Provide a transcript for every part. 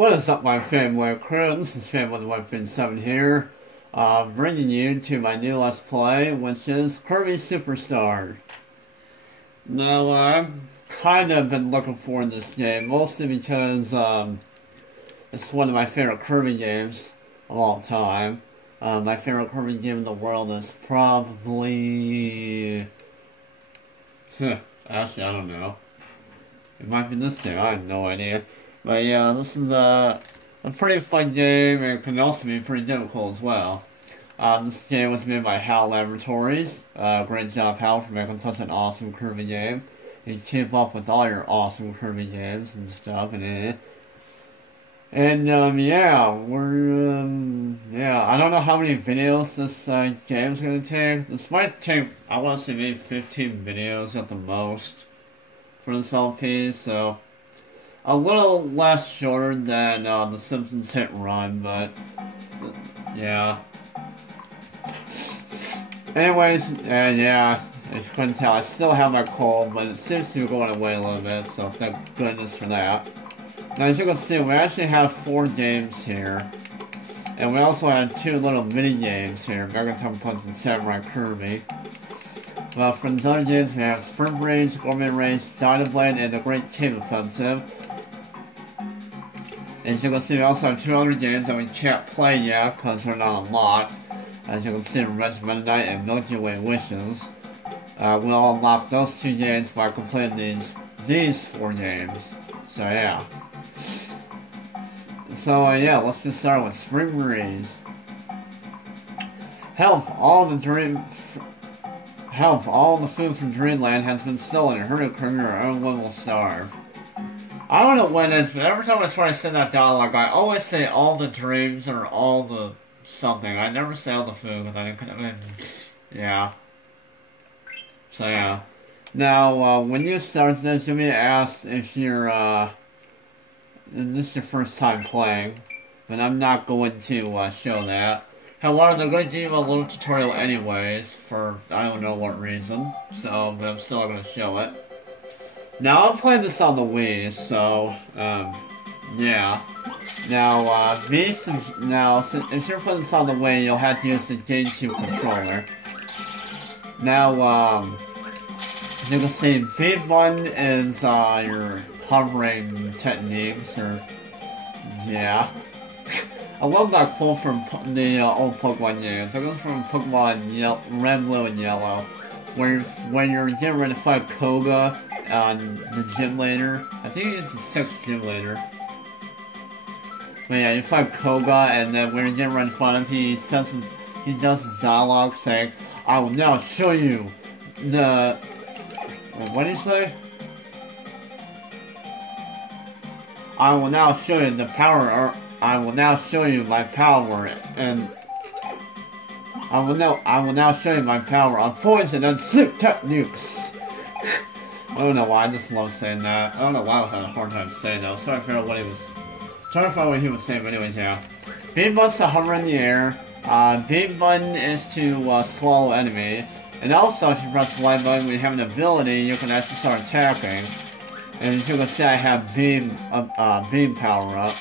What is up, my Fanboy crew? This is Fanboy157 here, bringing you to my new Let's Play, which is Kirby Super Star. Now, I've kind of been looking forward to this game, mostly because it's one of my favorite Kirby games of all time. My favorite Kirby game in the world is probably... actually, I don't know. It might be this game, I have no idea. But yeah, this is a pretty fun game, and it can also be pretty difficult as well. This game was made by HAL Laboratories. Great job, HAL, for making such an awesome Kirby game. You keep up with all your awesome Kirby games and stuff, yeah, I don't know how many videos this game is going to take. This might take, I want to say, maybe 15 videos at the most for this LP, so a little less shorter than the Simpsons Hit and Run, but yeah. Anyways, yeah, as you couldn't tell, I still have my cold, but it seems to be going away a little bit, so thank goodness for that. Now, as you can see, we actually have 4 games here, and we also have 2 little mini games here, Megaton Punch and Samurai Kirby. Well, for these other games, we have Sprint Race, Gourmet Race, Dynablade, and the Great Cave Offensive. As you can see, we also have 2 other games that we can't play yet because they're not unlocked. As you can see, Red Meta Knight and Milky Way Wishes. We'll unlock those 2 games by completing these 4 games. So yeah. So yeah, let's just start with Spring Breeze. Help! All the food from Dreamland has been stolen. Hurry, Kirby, or everyone will starve. I don't know when it is, but every time I try to say that dialogue, I always say all the dreams or all the something. I never say all the food, because I mean, yeah. So yeah. Now, when you start this, you'll be asked if you're, this is your first time playing, but I'm not going to show that. However, they're going to give you a little tutorial anyways, for I don't know what reason, so, but I'm still going to show it. Now, I'm playing this on the Wii, so, yeah. Now, if you're playing this on the Wii, you'll have to use the GameCube controller. Now, as you can see, B1 is, your hovering techniques, or, yeah. I love that quote from the old Pokemon games. It goes from Pokemon Red, Blue, and Yellow, where when you're getting ready to fight Koga on the gym later. I think it's the 6th gym later. But yeah, you fight Koga, and then when you're getting ready to fight him, he does his dialogue saying, "I will now show you the..." What did he say? "I will now show you the power," or "I will now show you my power," and I will now show you my power on poison and sick techniques. I don't know why, I just love saying that. I don't know why I was having a hard time saying that. I was trying to figure out what he was saying, but anyways, yeah. B button's to hover in the air. B button is to swallow enemies. And also, if you press the Y button, when you have an ability, you can actually start attacking. And as you can see, I have beam power up,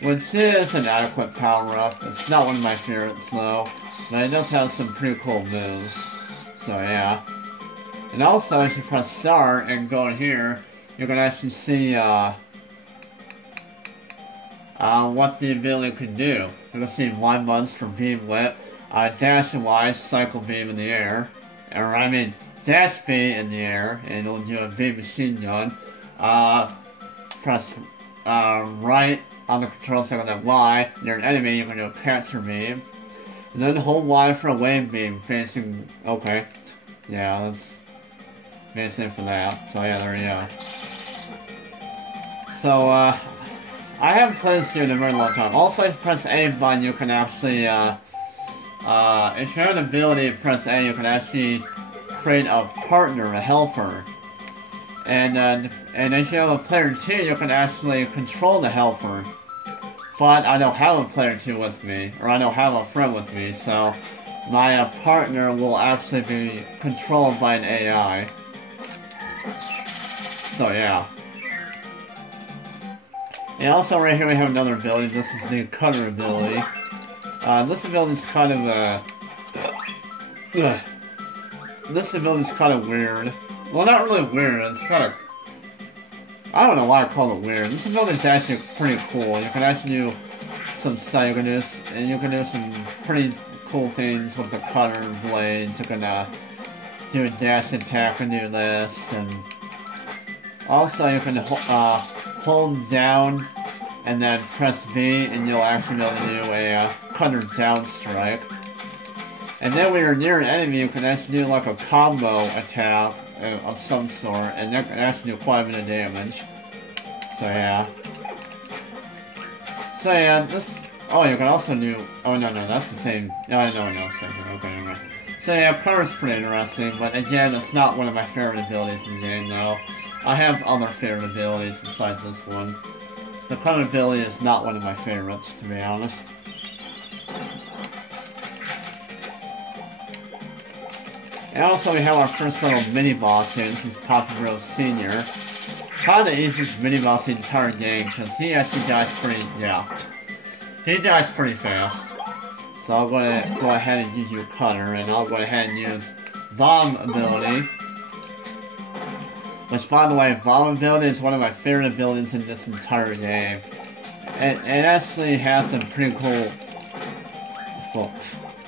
which is an adequate power up. It's not one of my favorites though, but it does have some pretty cool moves. So yeah. And also, if you press start and go in here, you can actually see what the ability can do. You can see Y buttons for beam whip, dash and Y, cycle beam in the air, or I mean dash B in the air, and it'll do a beam machine gun. Press right on the control stick on that Y, near an enemy, you can do a capture beam. And then hold Y for a wave beam facing, okay. Yeah, that's basically for that. So yeah, there you go. So, I haven't played this game in a very long time. Also, if you press A button, you can actually, if you have an ability to press A, you can actually create a partner, a helper. And if you have a player 2, you can actually control the helper. But I don't have a player 2 with me, or I don't have a friend with me, so my partner will actually be controlled by an AI. So yeah. And also right here we have another ability. This is the Cutter ability. This ability is kind of this ability is kind of weird. Well, not really weird. It's kind of, I don't know why I call it weird. This ability is actually pretty cool. You can actually do some psychoness, and you can do some pretty cool things with the cutter blades. You can do a dash attack and do this, and also you can hold down and then press V, and you'll actually be able to do a cutter down strike. And then when you're near an enemy, you can actually do like a combo attack of some sort, and that can actually do quite a bit of damage. So yeah. So yeah, this... Oh, you can also do... Oh, no, that's the same... No, same thing. Okay, anyway. So yeah, Cutter's pretty interesting, but again, it's not one of my favorite abilities in the game, though. I have other favorite abilities besides this one. The Cutter ability is not one of my favorites, to be honest. And also, we have our first little mini-boss here. This is Poppy Rose Sr. Probably the easiest mini-boss in the entire game, because he actually dies pretty... Yeah. He dies pretty fast. So I'm going to go ahead and use your Cutter, and I'll go ahead and use Bomb ability. Which, by the way, Bomb ability is one of my favorite abilities in this entire game. It actually has some pretty cool... Well,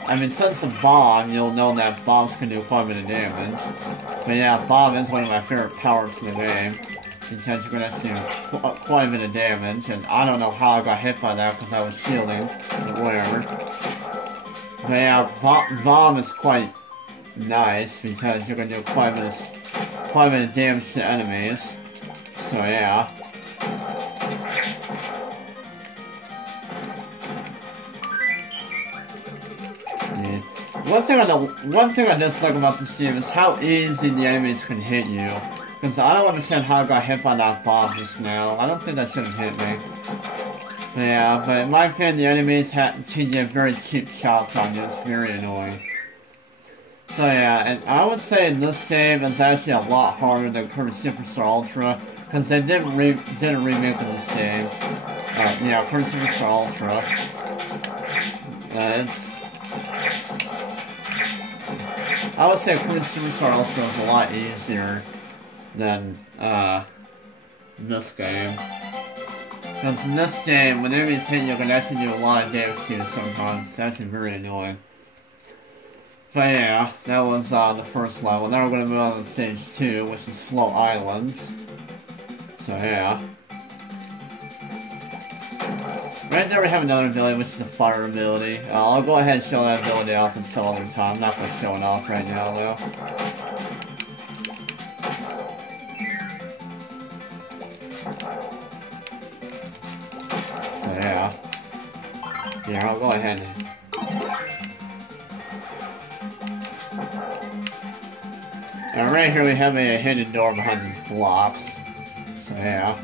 I mean, since the bomb, you'll know that bombs can do quite a bit of damage. But yeah, bomb is one of my favorite powers in the game. Because you can actually do quite a bit of damage, and I don't know how I got hit by that because I was shielding, but whatever. But yeah, bomb is quite nice because you can do quite a bit of damage to enemies. So yeah. One thing I dislike about this game is how easy the enemies can hit you. Because I don't understand how I got hit by that bomb just now. I don't think that should have hit me. But yeah, but in my opinion, the enemies can get very cheap shots on you. It's very annoying. So yeah, and I would say this game is actually a lot harder than Kirby Super Star Ultra. Because they didn't remake this game. Yeah, Kirby Super Star Ultra. I would say Kirby Super Star Ultra is a lot easier than this game. Because in this game, when enemies hit you, can actually do a lot of damage to you sometimes. It's actually very annoying. But yeah, that was the first level. Now we're going to move on to stage 2, which is Float Islands. So yeah. Right there we have another ability, which is the Fire ability. I'll go ahead and show that ability off in some other time. I'm not going to show it off right now, though. So yeah. Here, I'll go ahead and... And right here we have a hidden door behind these blocks. So yeah.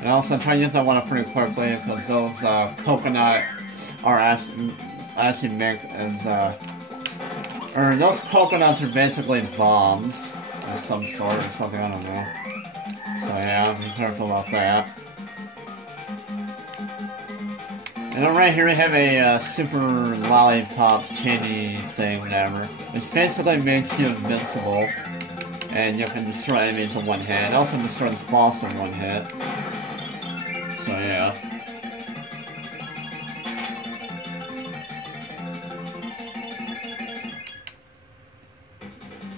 And also, I'm trying to get that one up pretty quickly because those coconut are actually make as or those coconuts are basically bombs of some sort or something, I don't know. So yeah, be careful about that. And then right here we have a super lollipop candy thing, whatever. Which basically makes you invincible. And you can destroy enemies in one hit. It also destroys this boss in one hit. So yeah.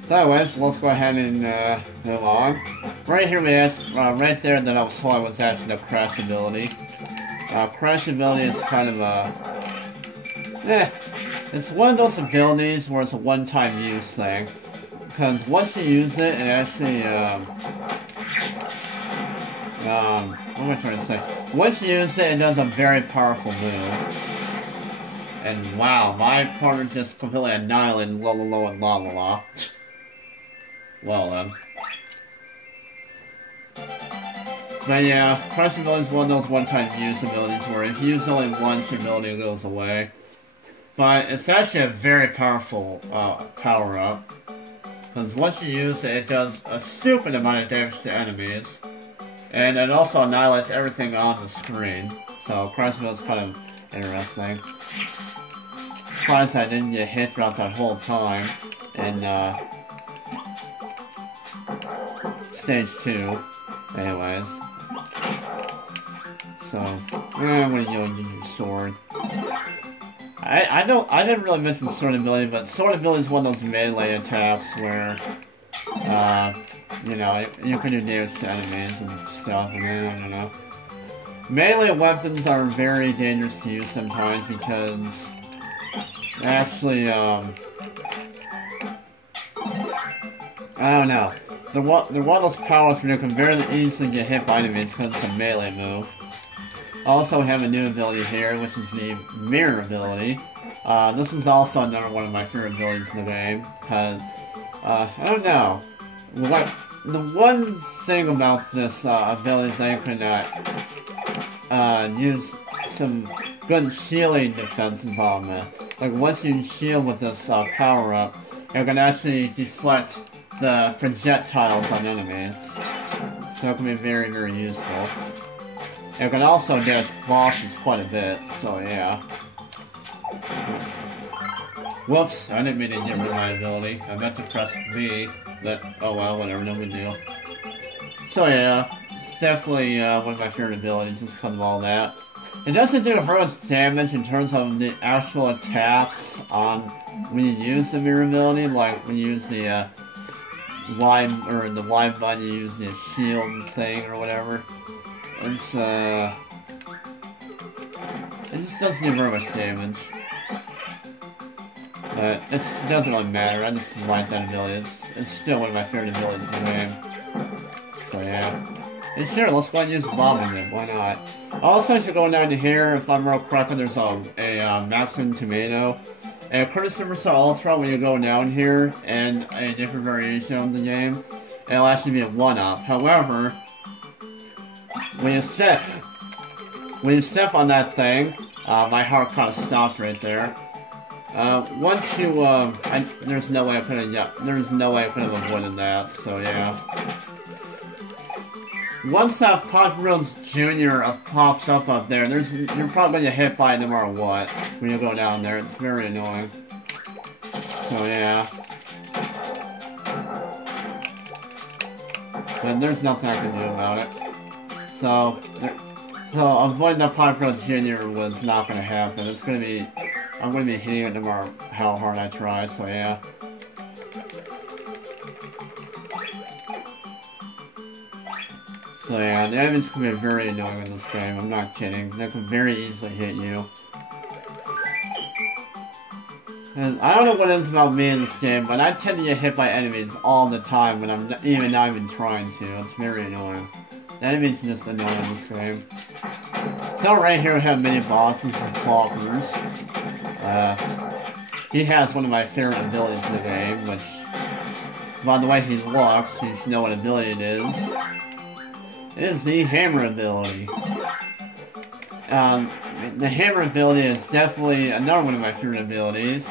So anyways, let's go ahead and move on. Right here we have, right there that I was told was actually the Crash ability. Crash ability is kind of a... it's one of those abilities where it's a one-time use thing. Because once you use it, it actually, what am I trying to say? Once you use it, it does a very powerful move. And wow, my partner just completely annihilated Lololo and La La La. Well then. But yeah, Crash ability is one of those one-time use abilities where if you use it only once, the ability goes away. But it's actually a very powerful power-up. Because once you use it, it does a stupid amount of damage to enemies. And it also annihilates everything on the screen. So Crushable is kind of interesting. Surprised I didn't get hit throughout that whole time in stage 2. Anyways. So, I'm gonna use sword. I didn't really mention sword ability, but sword ability is one of those melee attacks where, you know, you can do damage to enemies and stuff, and I don't know. Melee weapons are very dangerous to use sometimes because, actually, I don't know. They're one of those powers where you can very easily get hit by enemies because it's a melee move. I also have a new ability here, which is the mirror ability. This is also another one of my favorite abilities in the game, because, I don't know. Like, the one thing about this ability is that you can use some good shielding defenses on it. Like, once you shield with this power-up, you can actually deflect the projectiles on enemies. So it can be very, very useful. It can also damage bosses quite a bit, so yeah. Whoops, I didn't mean to get rid of my ability. I meant to press B, but oh well, whatever, no big deal. So yeah, it's definitely one of my favorite abilities just because of all that. It doesn't do very much damage in terms of the actual attacks on when you use the mirror ability, like when you use the Y button, you use the shield thing or whatever. It's, it just doesn't do very much damage. But it doesn't really matter, I just like that ability. It's still one of my favorite abilities in the game. So yeah. And sure, let's go ahead and use bombing then, why not? Also, as you go down to here, if I'm real correctly, there's a maximum tomato. And Kirby Super Star Ultra, when you go down here, and a different variation of the game, it'll actually be a 1-up. However, when you step on that thing, my heart kind of stopped right there. Once you, there's no way I could have avoided that, so yeah. Once that Pop Rose Jr. Pops up there, you're probably gonna get hit by it no matter what when you go down there. It's very annoying. So yeah. But there's nothing I can do about it. So avoiding the Pop Rose Jr. was not gonna happen. I'm gonna be hitting it no matter how hard I try. So yeah. So yeah, the enemies can be very annoying in this game, I'm not kidding. They can very easily hit you. And I don't know what it is about me in this game, but I tend to get hit by enemies all the time when I'm not even trying to. It's very annoying. The enemies are just annoying in this game. So right here we have mini bosses and Falkers. He has one of my favorite abilities in the game, which, by the way he looks, you should know what ability it is. It is the hammer ability. The hammer ability is definitely another one of my favorite abilities.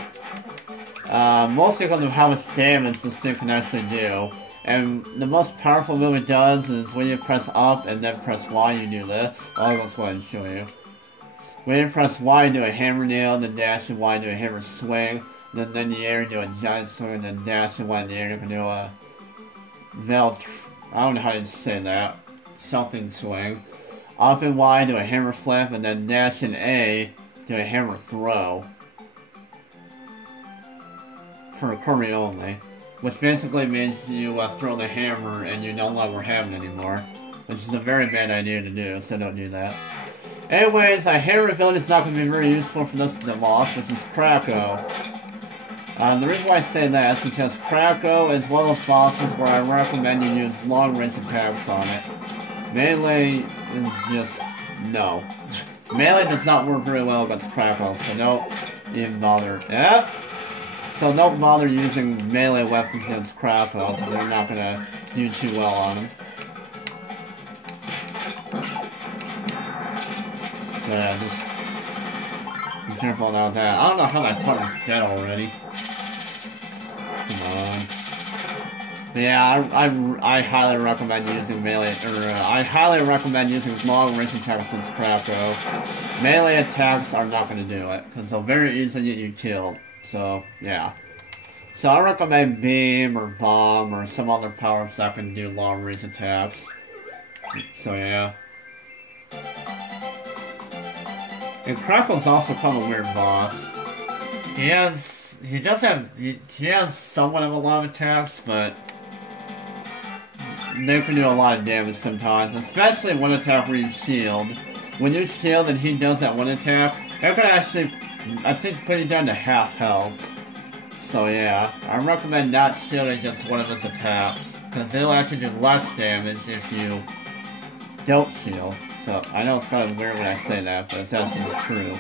Mostly because of how much damage this thing can actually do. And the most powerful move it does is when you press up and then press Y, you do this. I'll just go ahead and show you. When you press Y, you do a hammer nail, then dash and Y, do a hammer swing. Then in the air, do a giant swing, and then dash and Y in the air, you can do a I don't know how to say that. Something swing. Up and Y, do a hammer flip, and then dash and A, do a hammer throw. For Kirby only. Which basically means you throw the hammer and you no longer have it anymore. Which is a very bad idea to do, so don't do that. Anyways, a hammer ability is not going to be very useful for this boss, which is Krako. The reason why I say that is because Krako is one of those bosses where I recommend you use long-range attacks on it. Melee is just no. Melee does not work very well against Krako, so don't even bother. Yeah? So don't bother using melee weapons against Krako, because they're not gonna do too well on him. So yeah, just be careful about that. I don't know how my partner's dead already. Come on. Yeah, I highly recommend using melee, I highly recommend using long range attacks since Kracko. Melee attacks are not going to do it, because they'll very easily get you killed. So, yeah. So I recommend Beam or Bomb or some other power-ups that can do long range attacks. So, yeah. And Kracko's also kind of a weird boss. He has somewhat of a lot of attacks, but they can do a lot of damage sometimes, especially one attack where you shield. When you shield and he does that one attack, that can actually, I think, put you down to half health. So yeah, I recommend not shielding against one of his attacks, because it'll actually do less damage if you don't shield. So I know it's kind of weird when I say that, but it's actually true.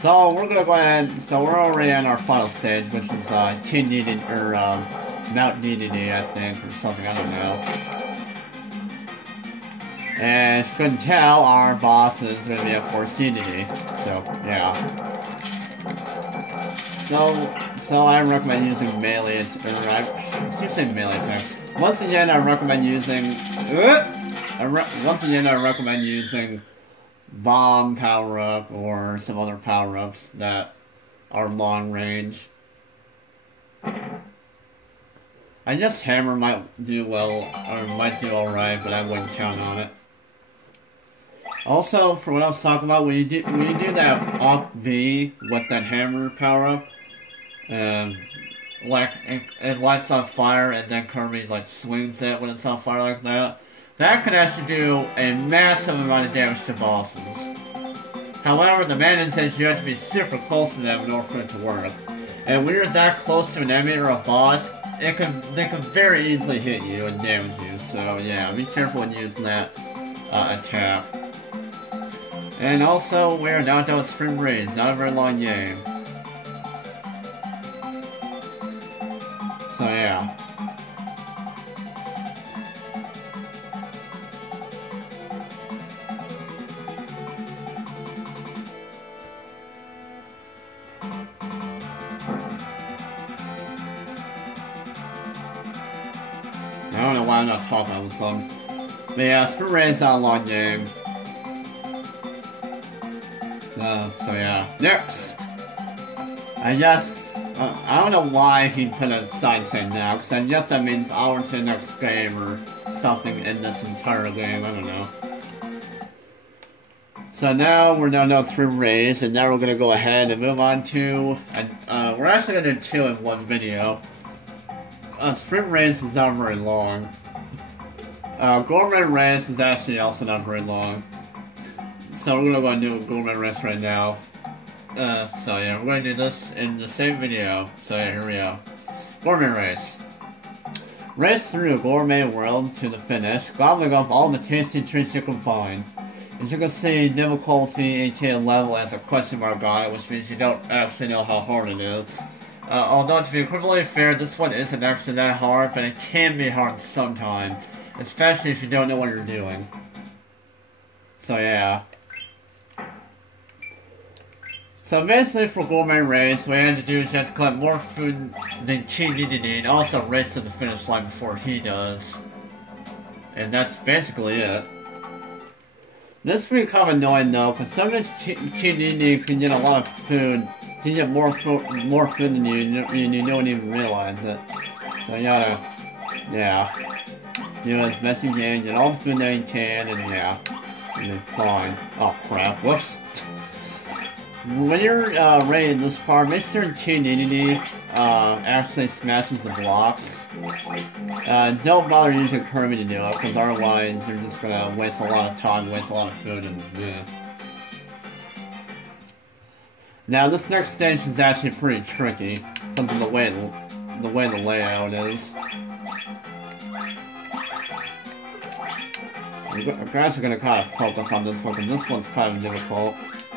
So we're gonna go ahead. So we're already on our final stage, which is King Dedede, or Mount Dedede, I think, or something. I don't know. And as you can tell, our boss is gonna be, of course, Dedede. So yeah. So I recommend using melee. I keep saying melee attacks. Once again, I recommend using. Bomb power-up or some other power-ups that are long range. I guess Hammer might do well, or might do alright, but I wouldn't count on it. Also, for what I was talking about, when you do that up V with that Hammer power-up, like it lights on fire and then Kirby like swings it when it's on fire like that. That can actually do a massive amount of damage to bosses. However, the mandate says you have to be super close to them in order for it to work. And when you're that close to an enemy or a boss, they can very easily hit you and damage you. So yeah, be careful when using that attack. And also, we are now done with Spring Breeze. Not a very long game. So yeah. I don't know why I'm not talking all of a sudden. But yeah, Spring Breeze is not a long game. So yeah. Next! I guess, I don't know why he put a sign saying next. I guess that means hour to the next game or something in this entire game, I don't know. So now we're done with Spring Breeze, and now we're gonna go ahead and move on to, we're actually gonna do 2 in one video. Sprint race is not very long. Gourmet race is actually also not very long. So we're gonna go and do a Gourmet race right now. So yeah, we're gonna do this in the same video. So yeah, here we go. Gourmet race. Race through a gourmet world to the finish, gobbling up all the tasty treats you can find. As you can see, difficulty, aka level, as a question mark on it, which means you don't actually know how hard it is. Although to be equivalently fair, this one isn't actually that hard, but it can be hard sometimes. Especially if you don't know what you're doing. So yeah. So basically for Gourmet Race, what you have to do is you have to collect more food than King Dedede and also race to the finish line before he does. And that's basically it. This can be kind of annoying though, because sometimes King Dedede can get a lot of food. Can get more food than you, and you don't even realize it. So you gotta, yeah, do as best you can, get all the food that you can, and yeah, you'll be fine. Oh crap, whoops. When you're raiding this part, make sure King Dedede actually smashes the blocks. Don't bother using Kirby to do it, because otherwise you're just gonna waste a lot of time, waste a lot of food, and yeah. Now this next stage is actually pretty tricky because of the way the layout is. I'm actually gonna kind of focus on this one because this one's kind of difficult.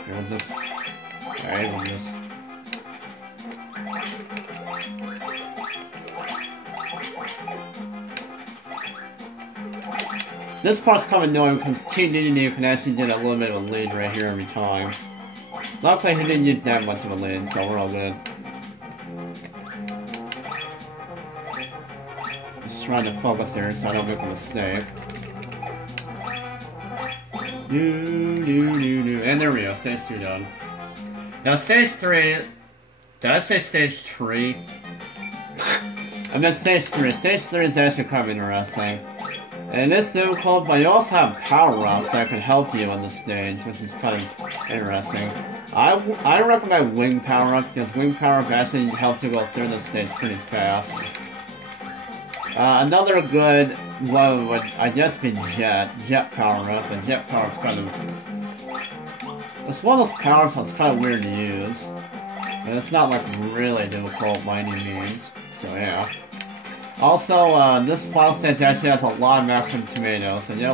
We'll just, alright, we'll just. This part's kind of annoying because King Dedede can actually get a little bit of a lead right here every time. Luckily he didn't get that much of a lead, so we're all good. trying to focus here so I don't make a mistake. And there we go, stage 2 done. Now stage 3, did I say stage 3? I meant stage 3. Stage 3 is actually kind of interesting. And it's difficult, but you also have power-ups that can help you on the stage, which is kind of interesting. I recommend wing power-up, because wing power-up actually helps you go through the stage pretty fast. Another good one would, I guess, be Jet power-up, and Jet power-up's kind of... It's one of those power-ups that's kind of weird to use. And it's not, like, really difficult by any means, so yeah. Also, this final stage actually has a lot of maximum tomatoes, so get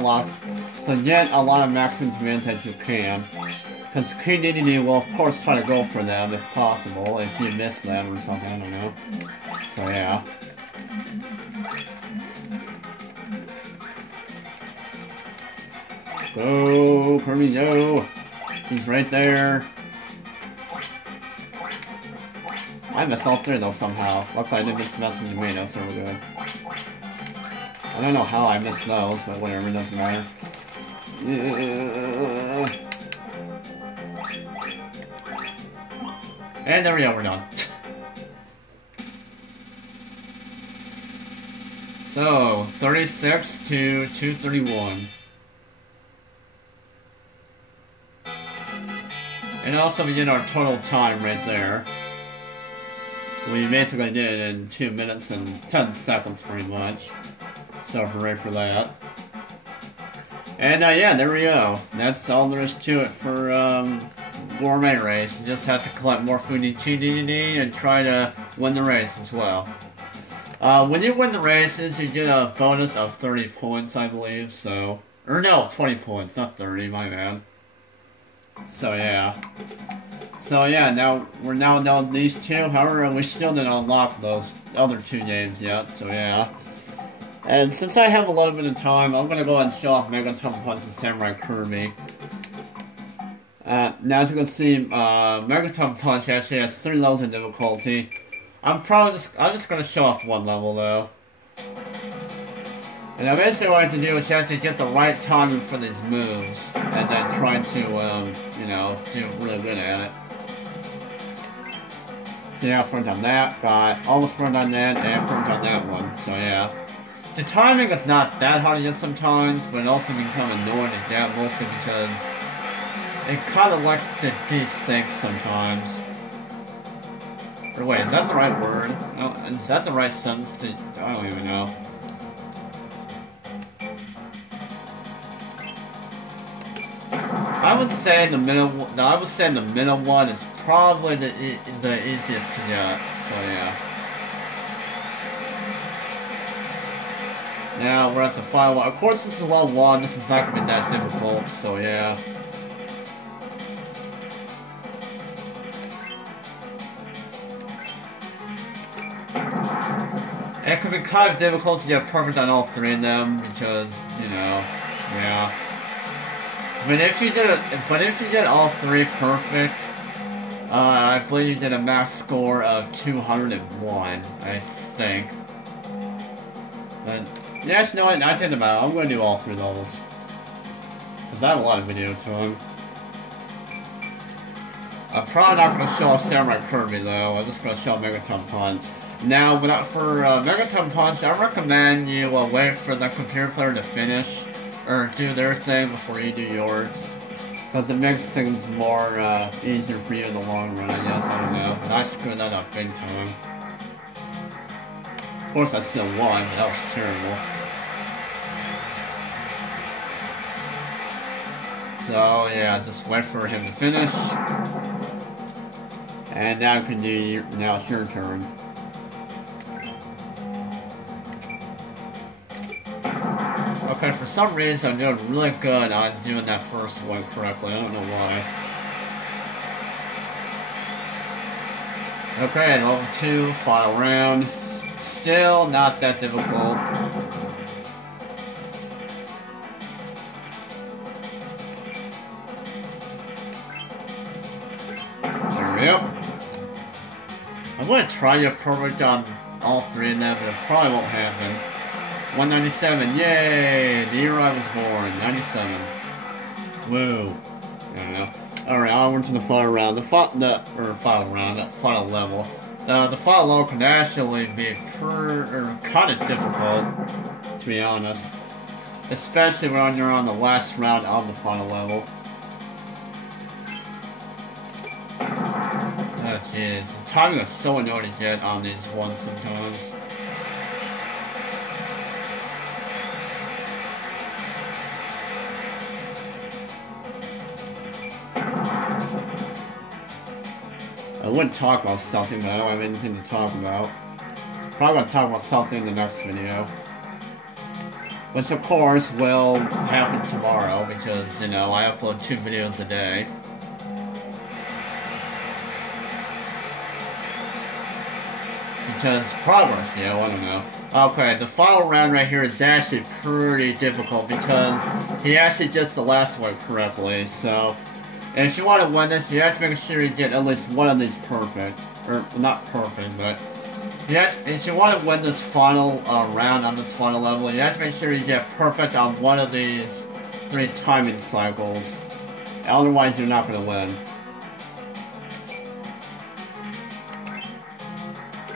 a lot of maximum tomatoes as you can. Because King DDD will, of course, try to go for them if possible, if you miss them or something, I don't know. So, yeah. Go, Kirby, go! He's right there. I missed all 3 though somehow. Luckily I didn't miss the maximum tomatoes, so we're good. I don't know how I missed those, but whatever, it doesn't matter. And there we go, we're done. So, 36 to 231. And also we get our total time right there. We basically did it in 2 minutes and 10 seconds pretty much. So hooray for that. And yeah, there we go. That's all there is to it for Gourmet race. You just have to collect more food in QDD and try to win the race as well. When you win the races, you get a bonus of 30 points, I believe, so... Or no, 20 points, not 30, my bad. So yeah. So yeah, now we're now done these 2, however we still didn't unlock those other 2 games yet, so yeah. And since I have a little bit of time, I'm gonna go ahead and show off Megaton Punch and Samurai Kirby. Now as you can see, Megaton Punch actually has 3 levels of difficulty. I'm just gonna show off 1 level though. And now basically what I have to do is you have to get the right timing for these moves, and then try to, you know, do really good at it. So yeah, front on that, got almost front on that, and front on that one, so yeah. The timing is not that hard to get sometimes, but it also can become annoying to get, mostly because it kind of likes to desync sometimes. Or wait, is that the right word? No, is that the right sentence to... I don't even know. I would say the middle one is probably the easiest to get, so yeah. Now we're at the final one. Of course this is level 1, this is not going to be that difficult, so yeah. It could be kind of difficult to get perfect on all 3 of them, because, you know, yeah. But if you get all 3 perfect, I believe you get a max score of 201, I think. But, yes, no, I take them out. I'm going to do all 3 levels. Because I have a lot of video to them. I'm probably not going to show off Samurai Kirby, though. I'm just going to show Megaton Punch. Now, for Megaton Punch, I recommend you wait for the computer player to finish, or do their thing before you do yours. Because it makes things more easier for you in the long run, I guess, I don't know. And I screwed that up big time. Of course I still won, but that was terrible. So yeah, just wait for him to finish. And now you can do, now it's your turn. Okay, for some reason I'm doing really good on doing that first one correctly. I don't know why. Okay, level 2, final round. Still not that difficult. There we go. I'm going to try to get perfect on all 3 of them, but it probably won't happen. 197, yay! The year I was born, 97. Woo. I don't know. Alright, onward to the final round. The final level. The final level can actually be kind of difficult, to be honest. Especially when you're on the last round of the final level. Oh jeez, the timing is so annoying to get on these ones sometimes. I wouldn't talk about something, but I don't have anything to talk about. Probably going to talk about something in the next video. Which of course will happen tomorrow because, you know, I upload 2 videos a day. Because progress, you know, I don't know. Okay, the final round right here is actually pretty difficult because he actually gets the last one correctly, so... And if you want to win this, you have to make sure you get at least one of these perfect. Or, not perfect, but... if you want to win this final round on this final level, you have to make sure you get perfect on one of these 3 timing cycles. Otherwise, you're not going to win.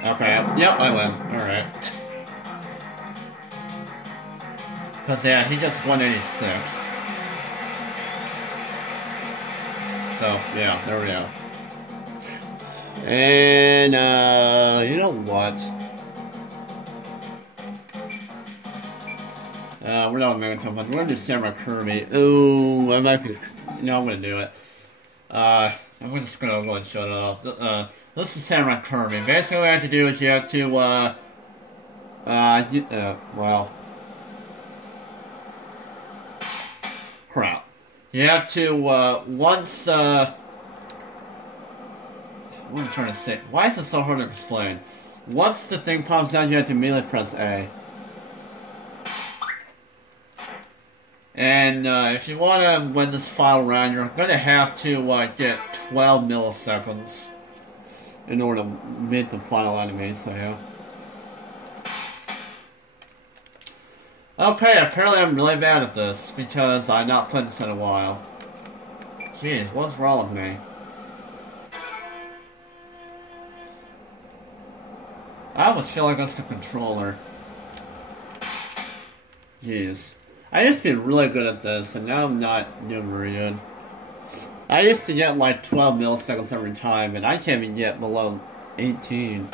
Okay, yep, I win. Alright. Because, yeah, he gets 186. So, yeah, there we go. And, you know what? We're not Megaton Punch. We're gonna do Samurai Kirby. Ooh, I might be... You know, I'm gonna do it. I'm just gonna go and shut up. This is Samurai Kirby. Basically, what you have to do is you have to, well... Crap. You have to, once, what am I trying to say? Why is this so hard to explain? Once the thing pops down, you have to immediately press A. And, if you want to win this final round, you're going to have to, get 12 milliseconds in order to meet the final enemy, so yeah. Okay, apparently I'm really bad at this, because I've not played this in a while. Jeez, what's wrong with me? I almost feel like that's the controller. Jeez. I used to be really good at this, and now I'm not doing very good. I used to get like 12 milliseconds every time, and I can't even get below 18.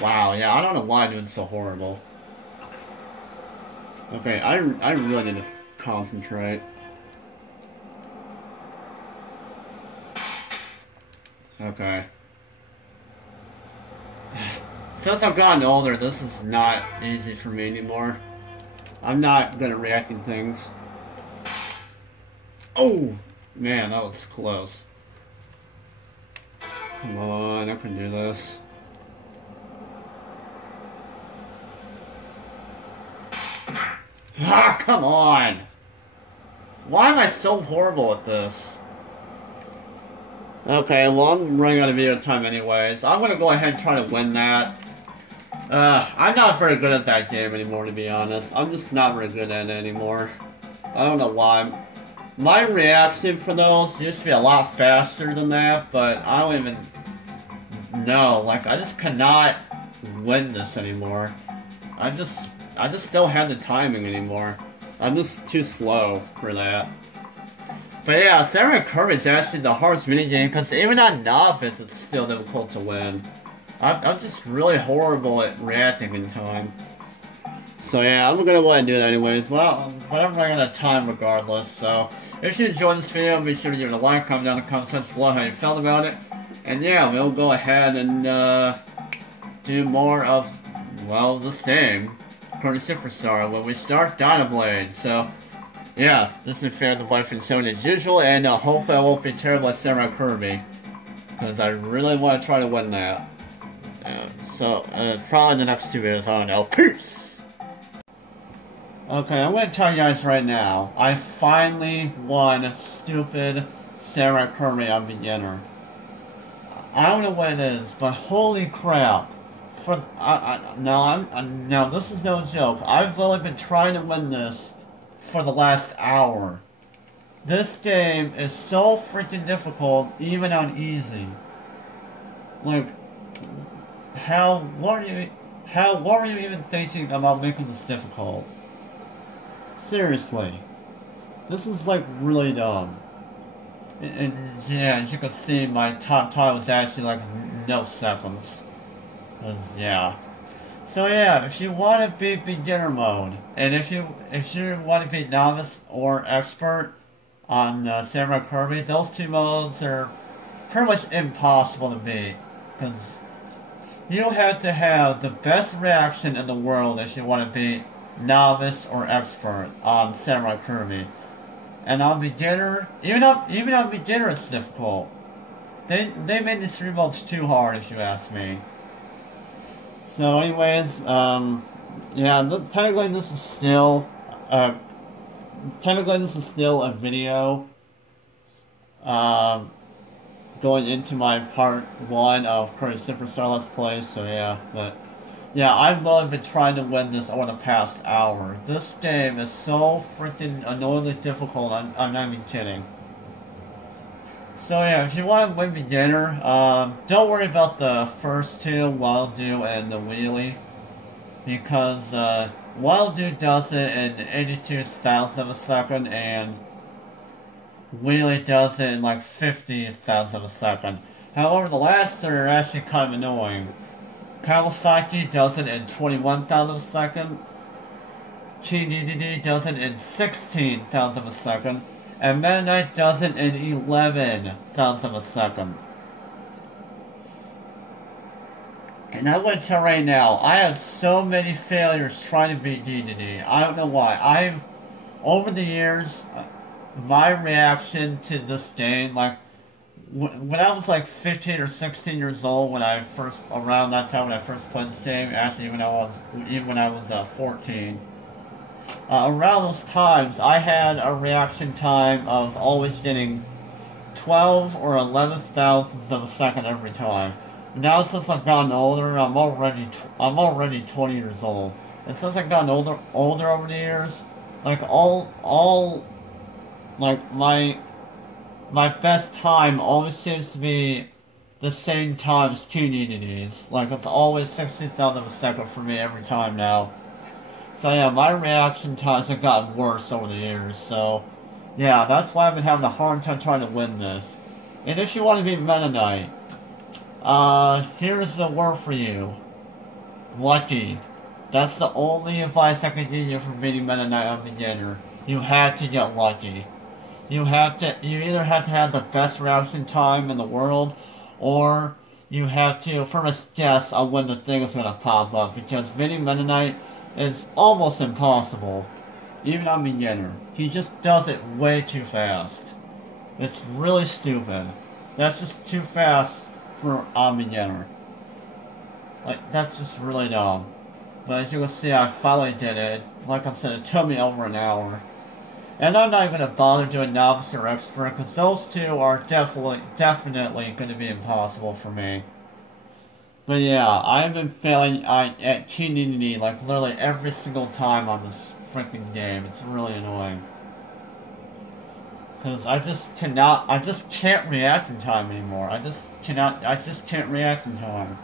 Wow, yeah, I don't know why I'm doing so horrible. Okay, I really need to concentrate. Okay. Since I've gotten older, this is not easy for me anymore. I'm not good at reacting things. Oh! Man, that was close. Come on, I can do this. Ah, come on! Why am I so horrible at this? Okay, well, I'm running out of video time anyways. I'm gonna go ahead and try to win that. I'm not very good at that game anymore, to be honest. I'm just not very good at it anymore. I don't know why. My reaction for those used to be a lot faster than that, but I don't even know. Like, I just cannot win this anymore. I just don't have the timing anymore. I'm just too slow for that. But yeah, Samurai Kirby is actually the hardest minigame because even on novice, it's still difficult to win. I'm just really horrible at reacting in time. So yeah, I'm gonna go ahead and do that anyways. Well, but I'm running out of time regardless, so if you enjoyed this video, be sure to give it a like, comment down in the comment section below how you felt about it. And yeah, we'll go ahead and do more of, well, this game, Kirby Super Star, when we start Dynablade. So yeah, this is Fair the Wife and Sony as usual, and hopefully I won't be terrible at Samurai Kirby, because I really want to try to win that. So, probably the next 2 videos, I don't know. Peace! Okay, I'm going to tell you guys right now, I finally won stupid Samurai Kirby on beginner. I don't know what it is, but holy crap. no, this is no joke. I've literally been trying to win this for the last hour. This game is so freaking difficult, even on easy. Like, what were you even thinking about making this difficult? Seriously. This is like really dumb. And yeah, as you can see, my top time was actually like no seconds. Yeah. So yeah, if you want to be beginner mode, and if you want to be novice or expert on Samurai Kirby, those two modes are pretty much impossible to beat, because you have to have the best reaction in the world if you want to be novice or expert on Samurai Kirby. And on beginner, even on beginner, it's difficult. They made these three modes too hard, if you ask me. So, anyways, yeah, technically this is still a video, going into my part 1 of Kirby Super Star Let's Play. So yeah, but yeah, I've really been trying to win this over the past hour. This game is so freaking annoyingly difficult. I'm not even kidding. So yeah, if you want to win beginner, don't worry about the first two, Wild Do and the Wheelie, because Wild Do does it in 82,000 of a second, and Wheelie does it in like 50,000 of a second. However, the last three are actually kind of annoying. Kawasaki does it in 21,000 of a second, Chi does it in 16,000 of a second, and Meta Knight does it in 11,000 of a second. And I want to tell you right now, I had so many failures trying to beat DDD. I don't know why. Over the years, my reaction to this game, like, when I was like 15 or 16 years old, around that time when I first played this game, actually even when I was 14, around those times, I had a reaction time of always getting 12 or 11 thousandths of a second every time. Now since I've gotten older, I'm already 20 years old, and since I've gotten older over the years, like like my best time always seems to be the same time as QDDs. Like, it's always 60,000 of a second for me every time now. So yeah, my reaction times have gotten worse over the years. So yeah, that's why I've been having a hard time trying to win this. And if you want to be Meta Knight, here's the word for you. Lucky. That's the only advice I can give you for beating Meta Knight on beginner. You have to get lucky. You either have to have the best reaction time in the world, or you have to pretty much guess on when the thing is going to pop up, because beating Meta Knight is almost impossible, even on beginner. He just does it way too fast. It's really stupid. That's just too fast for on beginner. Like, that's just really dumb. But as you can see, I finally did it. Like I said, it took me over an hour. And I'm not even going to bother doing novice or expert, because those two are definitely going to be impossible for me. But yeah, I've been failing at QDD like literally every single time on this freaking game. It's really annoying. Because I just can't react in time anymore. I just can't react in time.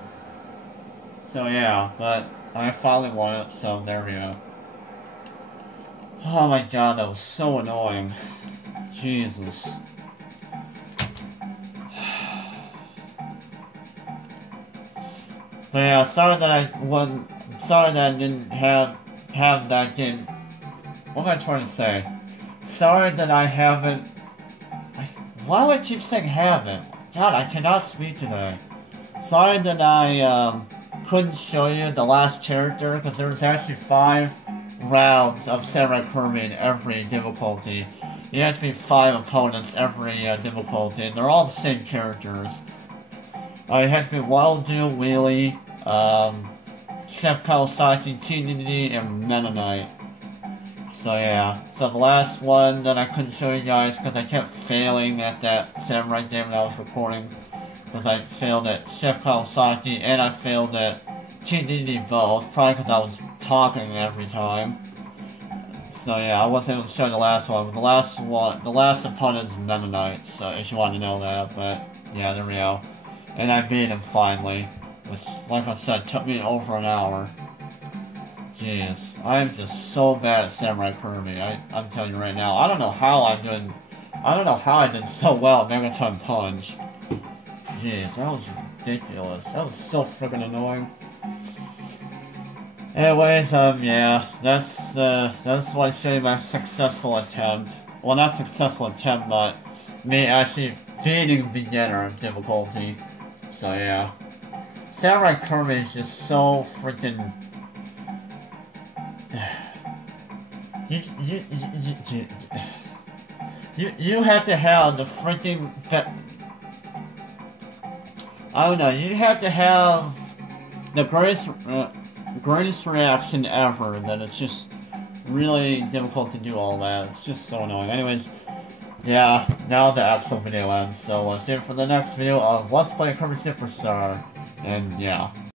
So yeah, but I finally won it, so there we go. Oh my god, that was so annoying. Jesus. But yeah, sorry that I didn't have that game. What am I trying to say? Sorry that I haven't... Why do I keep saying haven't? God, I cannot speak today. Sorry that I couldn't show you the last character, because there was actually 5 rounds of Samurai Kirby in every difficulty. You have to beat 5 opponents every difficulty, and they're all the same characters. You have to beat Wild Do, Wheelie, Chef Kawasaki, QDD, and Meta Knight. So yeah, so the last one that I couldn't show you guys because I kept failing at that Samurai game that I was recording, because I failed at Chef Kawasaki and I failed at GDD both, probably because I was talking every time. So yeah, I wasn't able to show the last one, but the last opponent is Meta Knight, so if you want to know that, but yeah, there we go. And I beat him finally, which, like I said, took me over an hour. Jeez, I am just so bad at Samurai Kirby, I'm telling you right now. I don't know how I did so well at Megaton Punch. Jeez, that was ridiculous. That was so freaking annoying. Anyways, yeah, that's what I say my successful attempt. Well, not successful attempt, but me actually beating beginner difficulty. So yeah, Samurai Kirby is just so freaking. You have to have the freaking. I don't know. You have to have the greatest reaction ever. That it's just really difficult to do all that. It's just so annoying. Anyways, yeah. Now the actual video ends. So see you for the next video of Let's Play Kirby Super Star. And yeah.